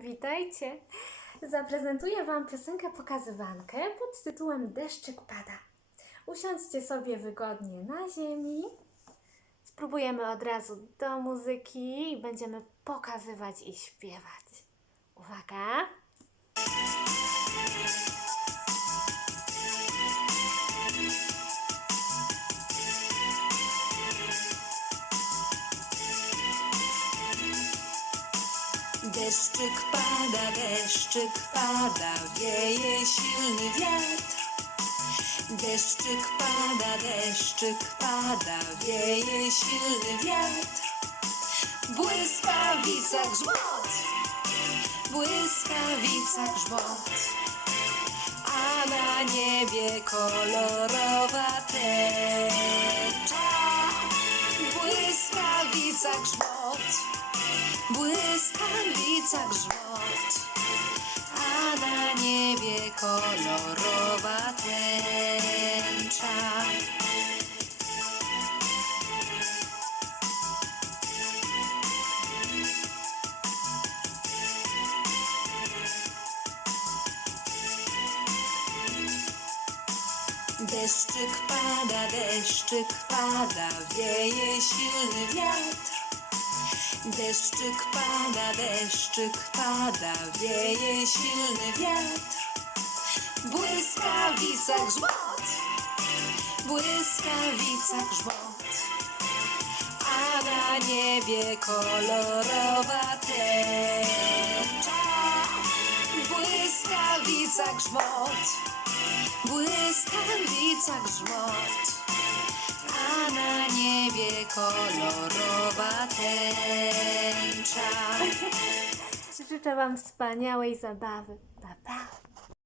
Witajcie! Zaprezentuję Wam piosenkę pokazywankę pod tytułem Deszczyk pada. Usiądźcie sobie wygodnie na ziemi. Spróbujemy od razu do muzyki i będziemy pokazywać i śpiewać. Uwaga! Deszczyk pada, wieje silny wiatr. Deszczyk pada, wieje silny wiatr. Błyskawica grzmot, błyskawica grzmot, a na niebie kolorowa tęcza. Błyskawica grzmot, błyskawica grzmot, a na niebie kolorowa tęcza. Deszczyk pada, wieje silny wiatr. Deszczyk pada, wieje silny wiatr. Błyskawica grzmot, błyskawica grzmot, a na niebie kolorowa tęcza. Błyskawica grzmot, błyskawica grzmot, a na niebie kolorowa tęcza. Życzę Wam wspaniałej zabawy. Pa, pa!